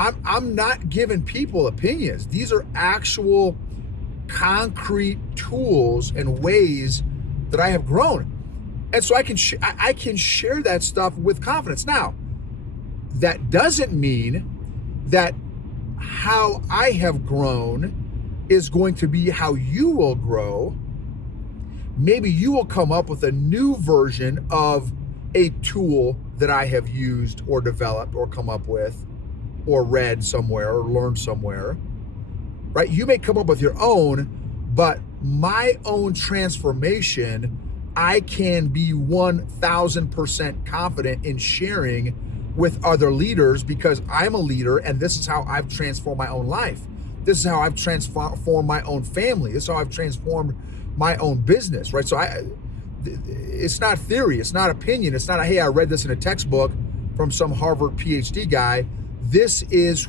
I'm not giving people opinions. These are actual concrete tools and ways that I have grown. And so I can share that stuff with confidence. Now, that doesn't mean that how I have grown is going to be how you will grow. Maybe you will come up with a new version of a tool that I have used or developed or come up with or read somewhere or learned somewhere, right? You may come up with your own, but my own transformation, I can be 1,000% confident in sharing with other leaders because I'm a leader and this is how I've transformed my own life. This is how I've transformed my own family. This is how I've transformed my own business, right? So it's not theory, it's not opinion, it's not, hey, I read this in a textbook from some Harvard PhD guy. This is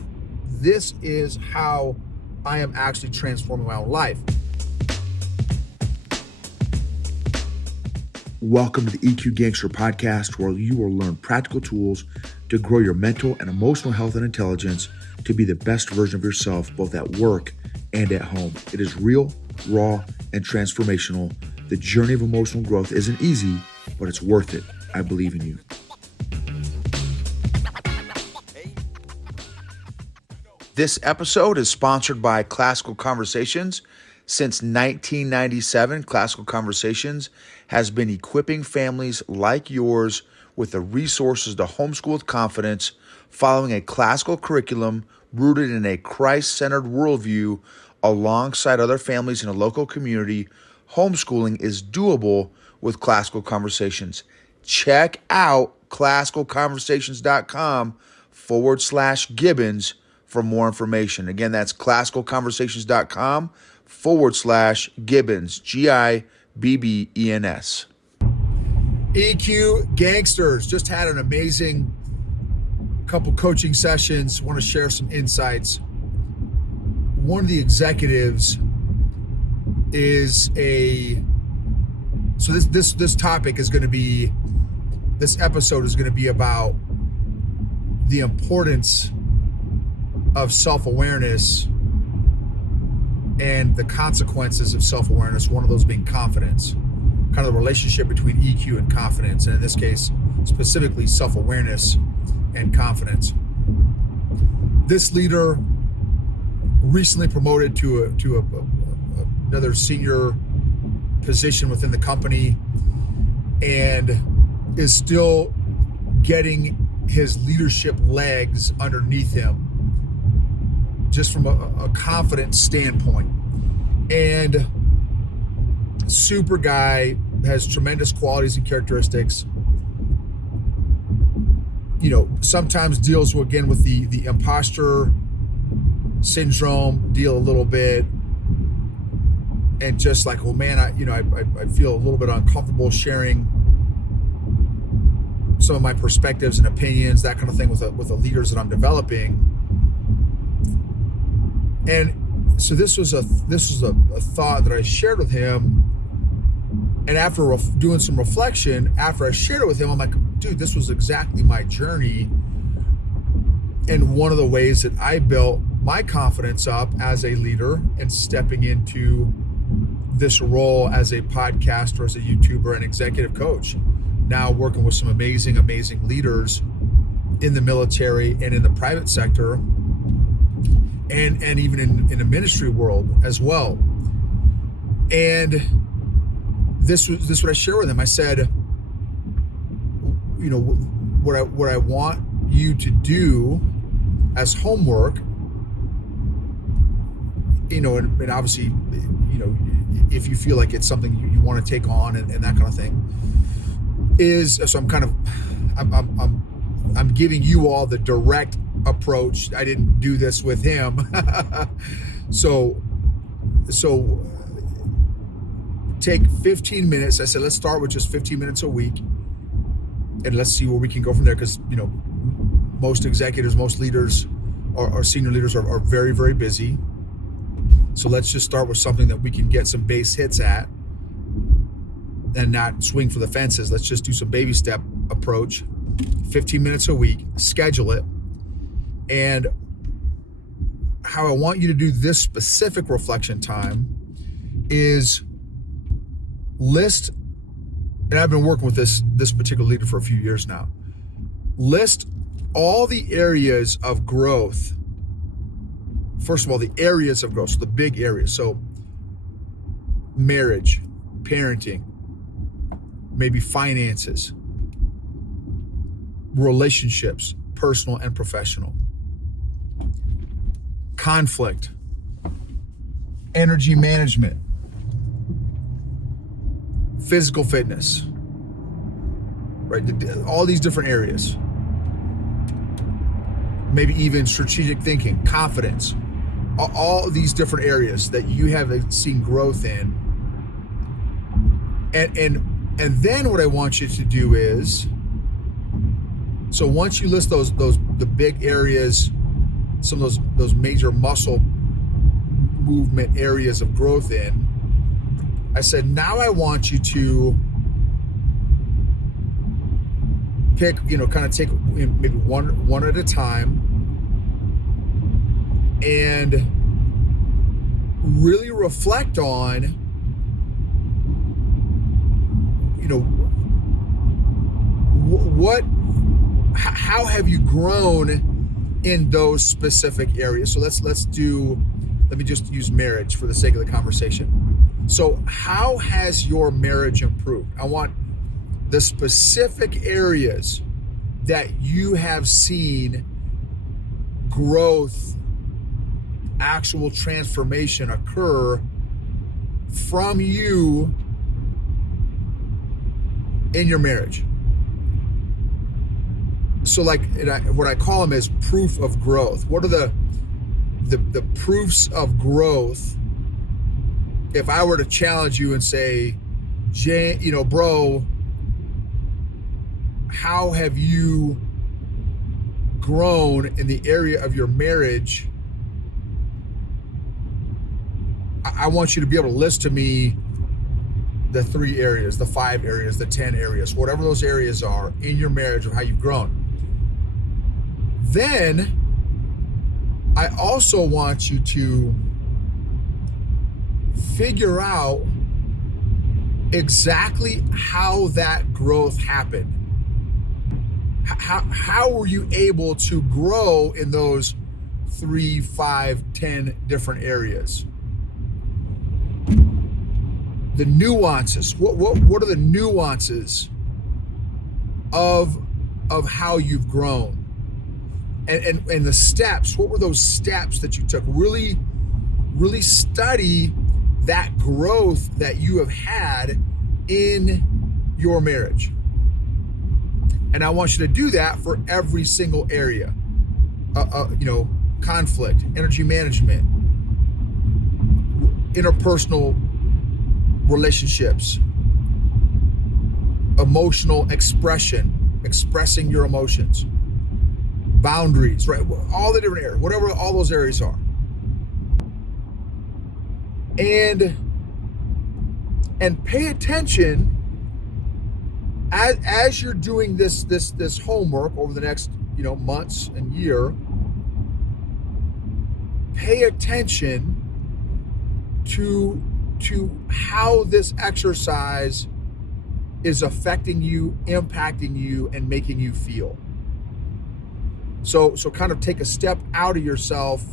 how I am actually transforming my own life. Welcome to the EQ Gangster podcast, where you will learn practical tools to grow your mental and emotional health and intelligence to be the best version of yourself, both at work and at home. It is real, raw, and transformational. The journey of emotional growth isn't easy, but it's worth it. I believe in you. This episode is sponsored by Classical Conversations. Since 1997, Classical Conversations has been equipping families like yours with the resources to homeschool with confidence, following a classical curriculum rooted in a Christ-centered worldview alongside other families in a local community. Homeschooling is doable with Classical Conversations. Check out classicalconversations.com/Gibbons for more information. Again, that's classicalconversations.com/Gibbons, Gibbens. EQ Gangsters just had an amazing couple coaching sessions. Want to share some insights. One of the executives is this topic is going to be, this episode is going to be about the importance of self-awareness and the consequences of self-awareness, one of those being confidence, kind of the relationship between EQ and confidence, and in this case, specifically self-awareness and confidence. This leader recently promoted to another senior position within the company and is still getting his leadership legs underneath him, just from a confidence standpoint. And super guy, has tremendous qualities and characteristics. Sometimes deals with the imposter syndrome, deal a little bit, and just like, well, man, I feel a little bit uncomfortable sharing some of my perspectives and opinions, that kind of thing, with the leaders that I'm developing. And so this was a thought that I shared with him. And after doing some reflection, after I shared it with him, I'm like, dude, this was exactly my journey. And one of the ways that I built my confidence up as a leader and stepping into this role as a podcaster, as a YouTuber, and executive coach, now working with some amazing, amazing leaders in the military and in the private sector, and even in the ministry world as well. And this is what I share with them. I said, what I want you to do as homework, and obviously, if you feel like it's something you want to take on and that kind of thing, is, so I'm giving you all the direct approach. I didn't do this with him. So take 15 minutes. I said, let's start with just 15 minutes a week and let's see where we can go from there. Because, most executives, most leaders, or senior leaders are very, very busy. So let's just start with something that we can get some base hits at and not swing for the fences. Let's just do some baby step approach, 15 minutes a week, schedule it. And how I want you to do this specific reflection time is list, and I've been working with this particular leader for a few years now, list all the areas of growth. First of all, the areas of growth, so the big areas. So marriage, parenting, maybe finances, relationships, personal and professional, conflict, energy management, physical fitness, right? All these different areas. Maybe even strategic thinking, confidence, all these different areas that you have seen growth in. And then what I want you to do is, so once you list the big areas, some of those major muscle movement areas of growth in, I said, now I want you to pick, kind of take maybe one at a time and really reflect on, how have you grown in those specific areas? So let me just use marriage for the sake of the conversation. So how has your marriage improved? I want the specific areas that you have seen growth, actual transformation occur from you in your marriage. So what I call them is proof of growth. What are the proofs of growth? If I were to challenge you and say, bro, how have you grown in the area of your marriage? I want you to be able to list to me the 3 areas, the 5 areas, the 10 areas, whatever those areas are in your marriage of how you've grown. Then I also want you to figure out exactly how that growth happened. How were you able to grow in those 3, 5, 10 different areas? The nuances. What are the nuances of how you've grown? And the steps. What were those steps that you took? Really study that growth that you have had in your marriage. And I want you to do that for every single area. Conflict, energy management, interpersonal relationships, emotional expression, expressing your emotions, boundaries, right? All the different areas, whatever all those areas are. And pay attention as you're doing this homework over the next months and year. Pay attention to how this exercise is affecting you, impacting you, and making you feel. So kind of take a step out of yourself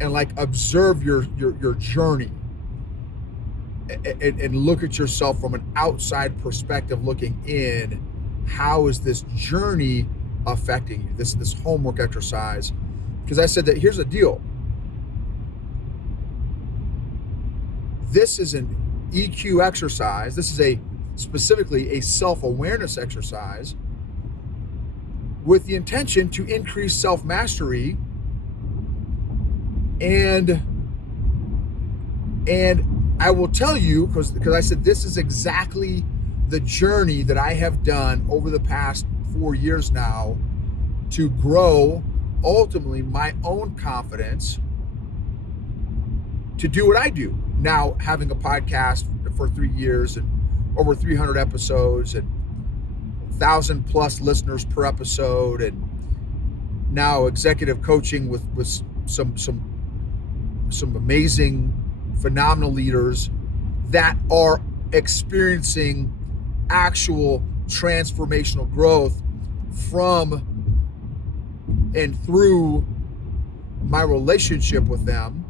and observe your journey and look at yourself from an outside perspective looking in. How is this journey affecting you? This homework exercise. Because I said that here's the deal. This is an EQ exercise. This is specifically a self-awareness exercise with the intention to increase self-mastery and I will tell you, because I said this is exactly the journey that I have done over the past 4 years now to grow ultimately my own confidence to do what I do. Now, having a podcast for 3 years and over 300 episodes and 1,000 plus listeners per episode, and now executive coaching with some some amazing, phenomenal leaders that are experiencing actual transformational growth from and through my relationship with them.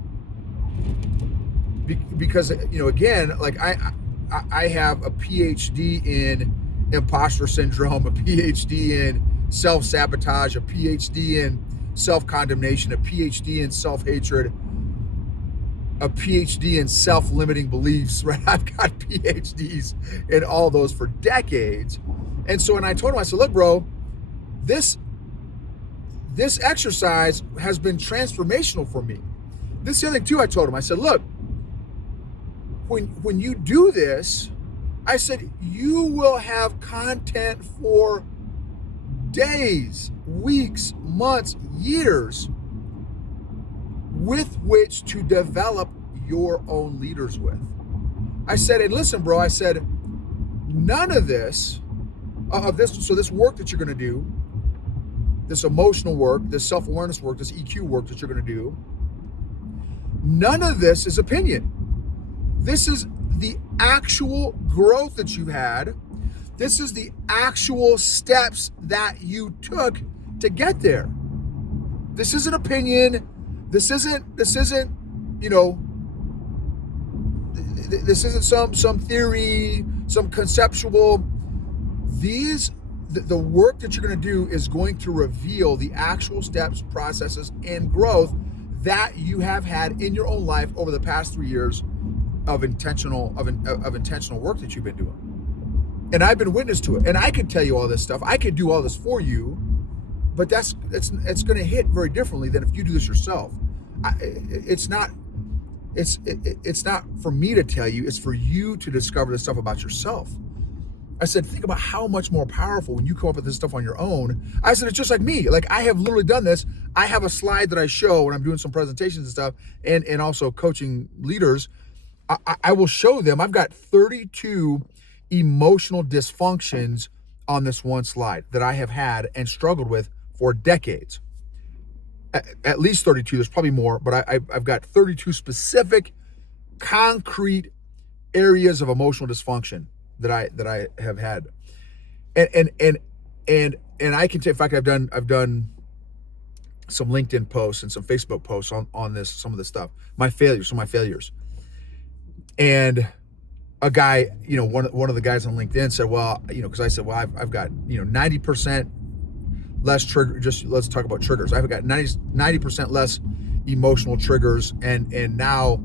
Because, again, like I have a PhD in imposter syndrome, a PhD in self-sabotage, a PhD in self-condemnation, a PhD in self-hatred, a PhD in self-limiting beliefs, right? I've got PhDs in all those for decades. And so when I told him, I said, look, bro, this exercise has been transformational for me. This is the other thing too, I told him, I said, look, when you do this, I said, you will have content for days, weeks, months, years with which to develop your own leaders with. I said, and listen, bro, I said, none of this, so this work that you're going to do, this emotional work, this self-awareness work, this EQ work that you're going to do, none of this is opinion. This is the actual growth that you've had. This is the actual steps that you took to get there. This isn't opinion. This isn't this isn't some theory, some conceptual. The work that you're going to do is going to reveal the actual steps, processes, and growth that you have had in your own life over the past 3 years of intentional work that you've been doing. And I've been witness to it. And I could tell you all this stuff. I could do all this for you, but it's going to hit very differently than if you do this yourself. It's not for me to tell you. It's for you to discover this stuff about yourself. I said, think about how much more powerful when you come up with this stuff on your own. I said, it's just like me. Like, I have literally done this. I have a slide that I show when I'm doing some presentations and stuff, and also coaching leaders. I will show them. I've got 32 emotional dysfunctions on this one slide that I have had and struggled with for decades. At least 32. There's probably more, but I've got 32 specific, concrete areas of emotional dysfunction that I have had, and I can tell. In fact, I've done some LinkedIn posts and some Facebook posts on this, some of this stuff. Some of my failures. And a guy, one of the guys on LinkedIn said, well, because I said, well, I've got 90% less trigger. Just let's talk about triggers. I've got 90% less emotional triggers, and now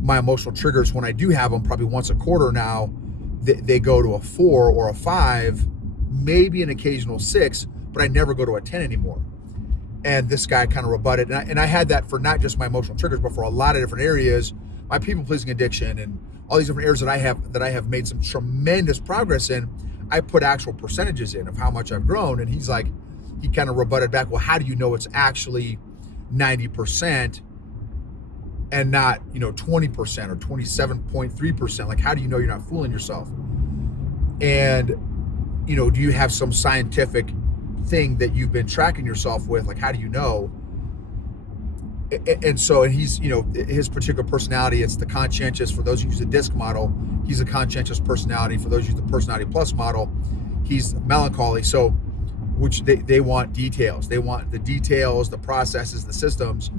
my emotional triggers, when I do have them, probably once a quarter now, they go to a 4 or a 5, maybe an occasional 6, but I never go to a 10 anymore. And this guy kind of rebutted, and I had that for not just my emotional triggers, but for a lot of different areas, my people-pleasing addiction, and all these different areas that I have made some tremendous progress in. I put actual percentages in of how much I've grown, and he kind of rebutted back, well, how do you know it's actually 90% and not 20% or 27.3%? Like, how do you know you're not fooling yourself? And do you have some scientific thing that you've been tracking yourself with? Like, how do you know? And he's, his particular personality, it's the conscientious. For those who use the DISC model, he's a conscientious personality. For those who use the Personality Plus model, he's melancholy. So, which they want details. They want the details, the processes, the systems.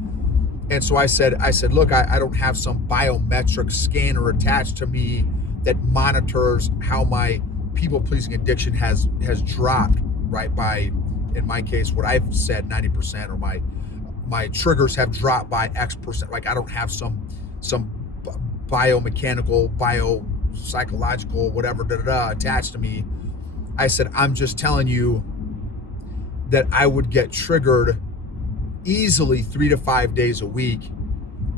And so I said, look, I don't have some biometric scanner attached to me that monitors how my people-pleasing addiction has dropped, right, by, in my case, what I've said, 90%, or my triggers have dropped by X percent. Like, I don't have some biomechanical, biopsychological, whatever, attached to me. I said, I'm just telling you that I would get triggered easily 3 to 5 days a week,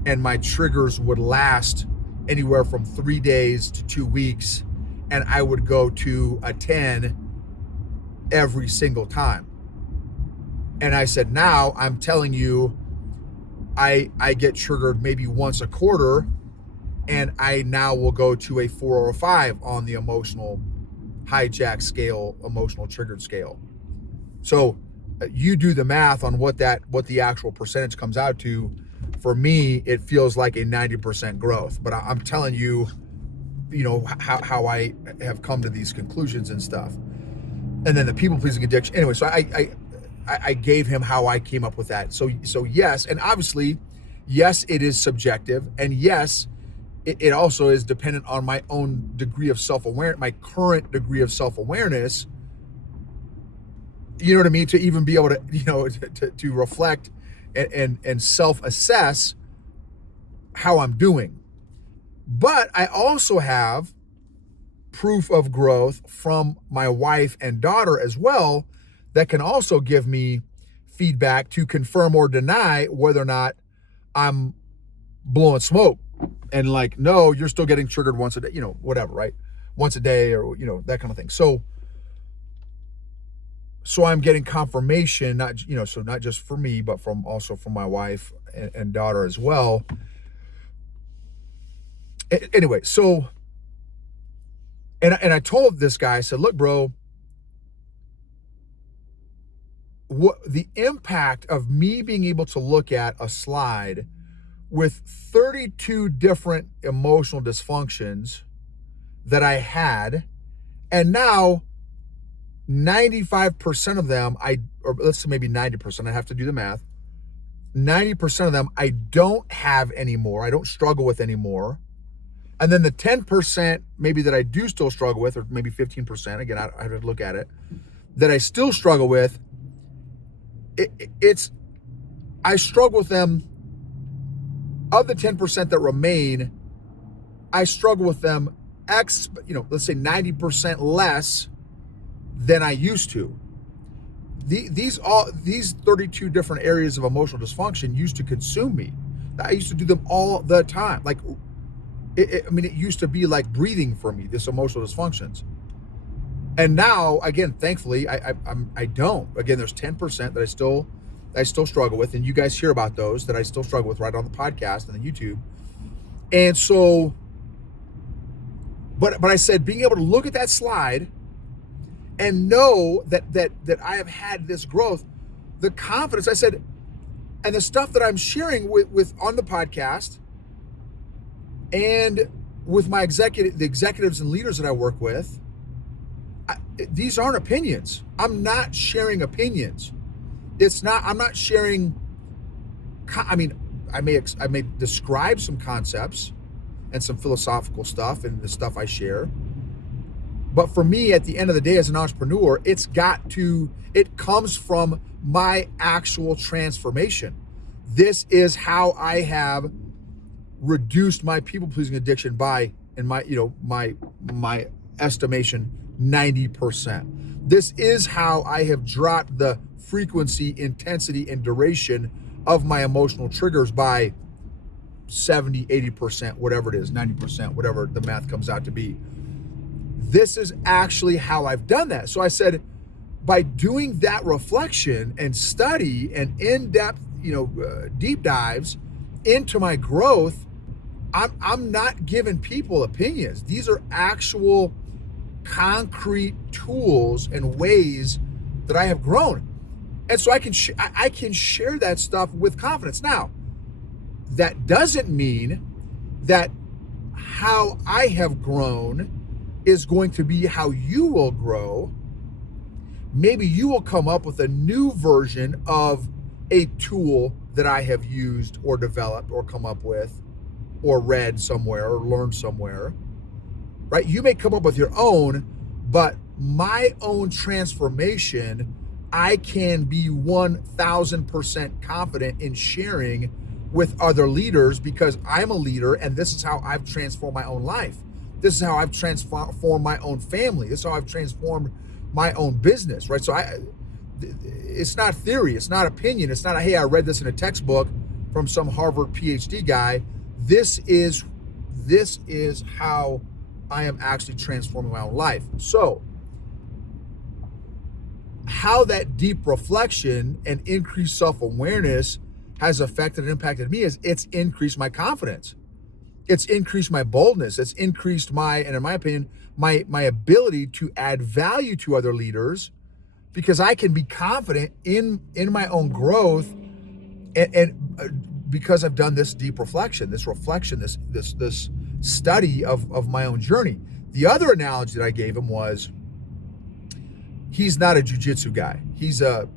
and my triggers would last anywhere from 3 days to 2 weeks, and I would go to a 10 every single time. And I said, now I'm telling you, I get triggered maybe once a quarter, and I now will go to a 4 or a 5 on the emotional hijack scale, emotional triggered scale. So you do the math on what the actual percentage comes out to for me, it feels like a 90% growth. But I'm telling you, how I have come to these conclusions and stuff. And then the people pleasing addiction. Anyway, so I gave him how I came up with that. So yes, and obviously, yes, it is subjective, and yes, it also is dependent on my own degree of self-awareness, my current degree of self-awareness. You know what I mean? To even be able to, to reflect and self-assess how I'm doing. But I also have proof of growth from my wife and daughter as well that can also give me feedback to confirm or deny whether or not I'm blowing smoke and like, no, you're still getting triggered once a day, whatever, right? Once a day or, that kind of thing. So I'm getting confirmation, not just for me, but also from my wife and daughter as well. Anyway, so, and I told this guy, I said, look, bro, what the impact of me being able to look at a slide with 32 different emotional dysfunctions that I had, and now 95% of them, or let's say maybe 90%, I have to do the math, 90% of them I don't have anymore, I don't struggle with anymore. And then the 10% maybe that I do still struggle with, or maybe 15%, again, I have to look at it, that I still struggle with, I struggle with them. Of the 10% that remain, I struggle with them let's say 90% less than I used to. These 32 different areas of emotional dysfunction used to consume me. I used to do them all the time. Like, it used to be like breathing for me, this emotional dysfunctions. And now, again, thankfully, I don't. Again, there's 10% that I still struggle with, and you guys hear about those that I still struggle with right on the podcast and the YouTube. And so, but I said, being able to look at that slide and know that I have had this growth, the confidence, I said, and the stuff that I'm sharing with on the podcast and with the executives and leaders that I work with, these aren't opinions. I'm not sharing opinions. I'm not sharing, I may describe some concepts and some philosophical stuff and the stuff I share. But for me, at the end of the day, as an entrepreneur, it comes from my actual transformation. This is how I have reduced my people-pleasing addiction by, in my estimation, 90%. This is how I have dropped the frequency, intensity, and duration of my emotional triggers by 70, 80%, whatever it is, 90%, whatever the math comes out to be. This is actually how I've done that. So I said, by doing that reflection and study and in-depth, deep dives into my growth, I'm not giving people opinions. These are actual concrete tools and ways that I have grown. And so I can share that stuff with confidence. Now, that doesn't mean that how I have grown is going to be how you will grow. Maybe you will come up with a new version of a tool that I have used or developed or come up with or read somewhere or learned somewhere, right? You may come up with your own, but my own transformation, I can be 1,000% confident in sharing with other leaders because I'm a leader and this is how I've transformed my own life. This is how I've transformed my own family. This is how I've transformed my own business, right? So it's not theory. It's not opinion. It's not, hey, I read this in a textbook from some Harvard PhD guy. This is how I am actually transforming my own life. So how that deep reflection and increased self-awareness has affected and impacted me is it's increased my confidence. It's increased my boldness. It's increased and in my opinion, my ability to add value to other leaders because I can be confident in my own growth and because I've done this deep reflection, this study of my own journey. The other analogy that I gave him was, he's not a jiu-jitsu guy. He's an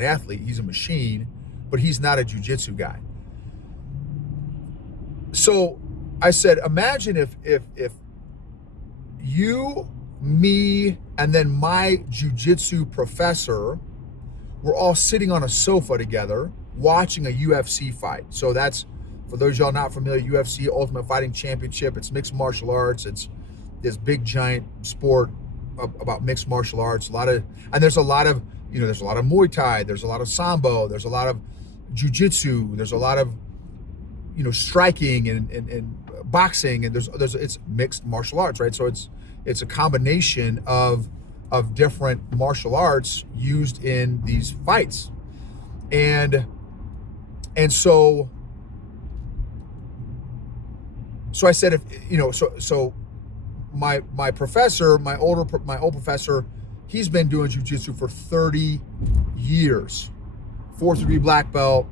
athlete. He's a machine, but he's not a jiu-jitsu guy. So I said, imagine if you, me, and then my jiu-jitsu professor were all sitting on a sofa together watching a UFC fight. So that's, for those of y'all not familiar, UFC, Ultimate Fighting Championship. It's mixed martial arts. It's this big giant sport about mixed martial arts. There's a lot of Muay Thai. There's a lot of Sambo. There's a lot of jiu-jitsu. There's a lot of, striking and boxing, and it's mixed martial arts, right? So it's a combination of different martial arts used in these fights. And so I said, so my professor, my old professor, he's been doing jiu-jitsu for 30 years, 4th degree black belt.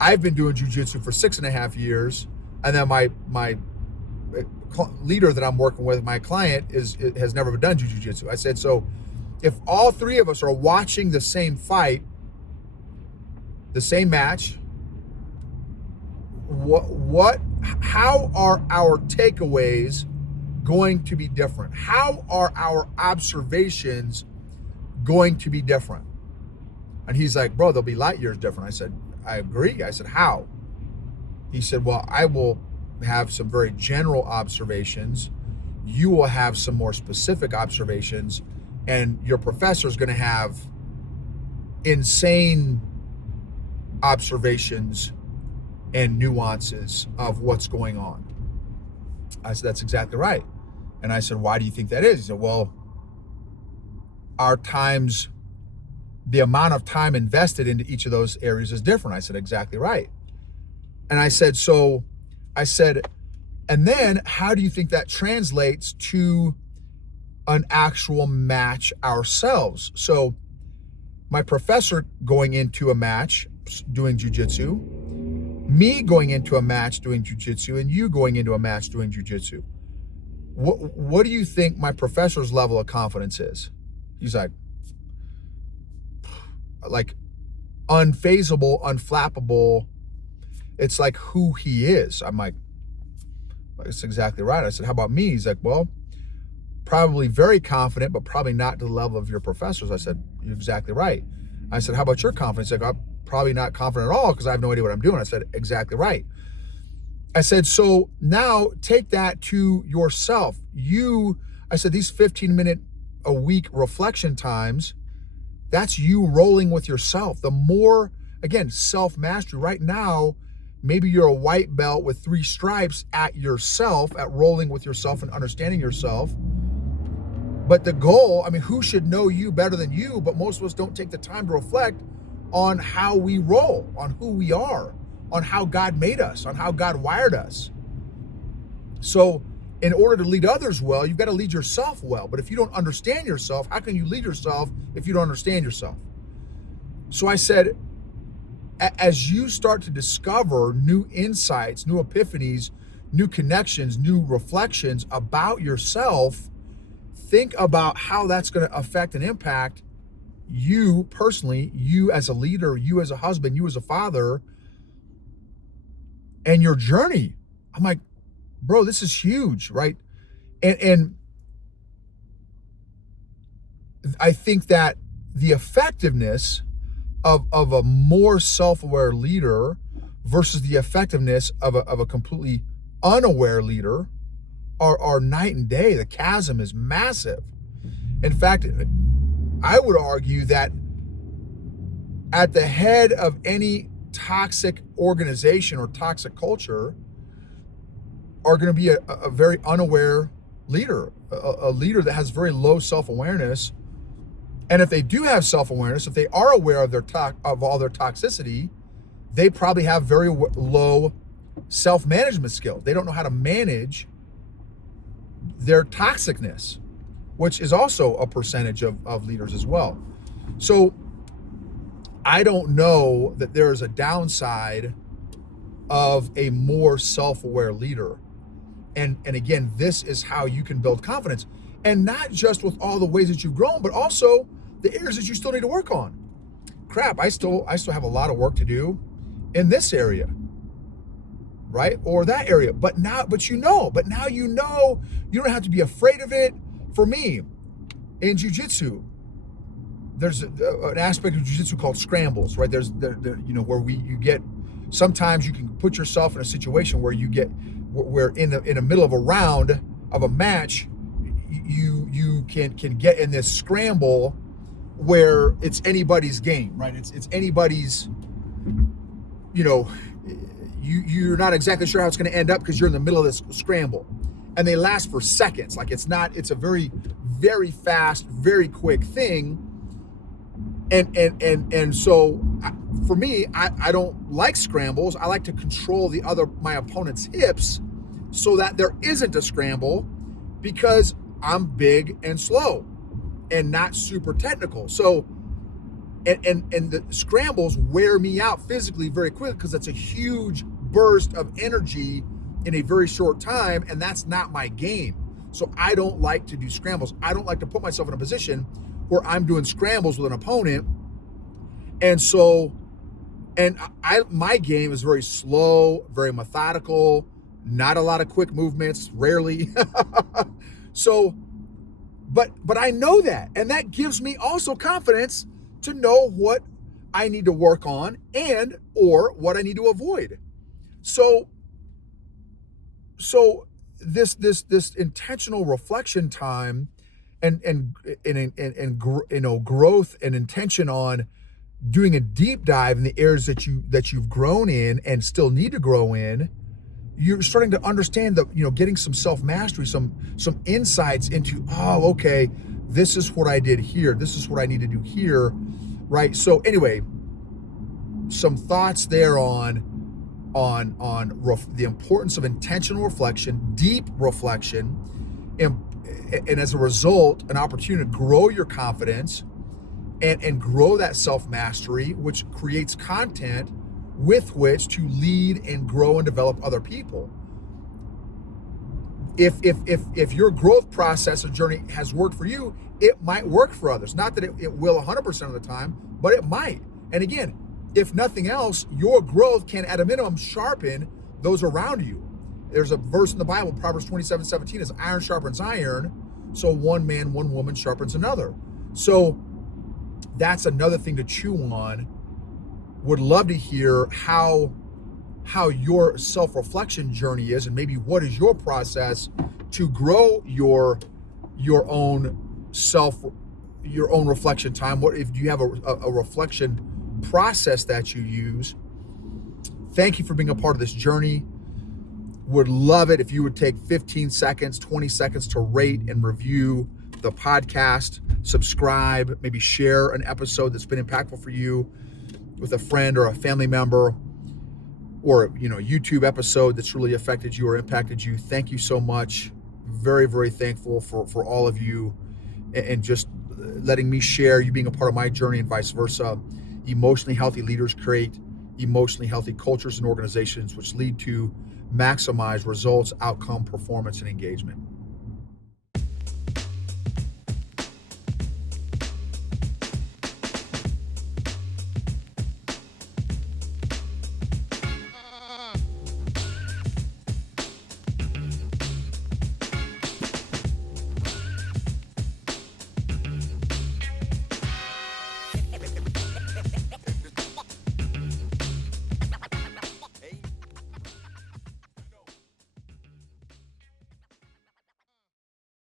I've been doing jiu-jitsu for 6.5 years. And then my leader that I'm working with, my client, has never done jiu-jitsu. I said, so if all three of us are watching the same fight, the same match, how are our takeaways going to be different? How are our observations going to be different? And he's like, bro, they'll be light years different. I said, I agree. I said, how? He said, well, I will have some very general observations. You will have some more specific observations, and your professor is going to have insane observations and nuances of what's going on. I said, that's exactly right. And I said, why do you think that is? He said, well, the amount of time invested into each of those areas is different. I said, exactly right. And I said, and then how do you think that translates to an actual match ourselves? So my professor going into a match doing jiu-jitsu, me going into a match doing jiu-jitsu, and you going into a match doing jiu-jitsu. What do you think my professor's level of confidence is? He's like unfazable, unflappable. It's like who he is. I'm like, that's exactly right. I said, how about me? He's like, well, probably very confident, but probably not to the level of your professors. I said, you're exactly right. I said, how about your confidence? He's like, I'm probably not confident at all because I have no idea what I'm doing. I said, exactly right. I said, so now take that to yourself. I said, these 15-minute a week reflection times, that's you rolling with yourself. The more, again, self-mastery. Right now, maybe you're a white belt with 3 stripes at yourself, at rolling with yourself and understanding yourself. But the goal, who should know you better than you? But most of us don't take the time to reflect on how we roll, on who we are, on how God made us, on how God wired us. So in order to lead others well, you've got to lead yourself well. But if you don't understand yourself, how can you lead yourself if you don't understand yourself? So I said, as you start to discover new insights, new epiphanies, new connections, new reflections about yourself, think about how that's going to affect and impact you personally, you as a leader, you as a husband, you as a father, and your journey. I'm like, bro, this is huge, right? And I think that the effectiveness of a more self-aware leader versus the effectiveness of a completely unaware leader are night and day. The chasm is massive. In fact, I would argue that at the head of any toxic organization or toxic culture are going to be a very unaware leader, a leader that has very low self-awareness. And if they do have self-awareness, if they are aware of of all their toxicity, they probably have very low self-management skills. They don't know how to manage their toxicness, which is also a percentage of leaders as well. So I don't know that there is a downside of a more self-aware leader. And again, this is how you can build confidence, and not just with all the ways that you've grown, but also the areas that you still need to work on. Crap, I still have a lot of work to do in this area, right? Or that area. But now you know you don't have to be afraid of it. For me, in jiu-jitsu, there's an aspect of jiu-jitsu called scrambles, right? There's where you get, sometimes you can put yourself in a situation where where in the middle of a round of a match, you can get in this scramble where it's anybody's game, right? It's anybody's, you're not exactly sure how it's going to end up because you're in the middle of this scramble, and they last for seconds. Like it's a very, very fast, very quick thing. And so for me, I don't like scrambles. I like to control my opponent's hips so that there isn't a scramble, because I'm big and slow and not super technical. So, and the scrambles wear me out physically very quickly, because it's a huge burst of energy in a very short time, and that's not my game. So I don't like to do scrambles. I don't like to put myself in a position where I'm doing scrambles with an opponent. And so, my game is very slow, very methodical, not a lot of quick movements, rarely. So, but I know that, and that gives me also confidence to know what I need to work on or what I need to avoid. So this intentional reflection time and growth and intention on doing a deep dive in the areas that you've grown in and still need to grow in, you're starting to understand getting some self-mastery, some insights into, oh, okay, this is what I did here, this is what I need to do here, right? So anyway, some thoughts there on the importance of intentional reflection, deep reflection, and as a result, an opportunity to grow your confidence and grow that self-mastery, which creates content with which to lead and grow and develop other people. If your growth process or journey has worked for you, it might work for others. Not that it will 100% of the time, but it might. And again, if nothing else, your growth can at a minimum sharpen those around you. There's a verse in the Bible, Proverbs 27:17, is iron sharpens iron, so one man, one woman sharpens another. So that's another thing to chew on. Would love to hear how your self-reflection journey is, and maybe what is your process to grow your own reflection time. What if you have a reflection process that you use? Thank you for being a part of this journey. Would love it if you would take 15 seconds, 20 seconds to rate and review the podcast, subscribe, maybe share an episode that's been impactful for you with a friend or a family member, or a YouTube episode that's really affected you or impacted you. Thank you so much. Very, very thankful for all of you, and just letting me share, you being a part of my journey, and vice versa. Emotionally healthy leaders create emotionally healthy cultures and organizations, which lead to maximize results, outcome, performance, and engagement.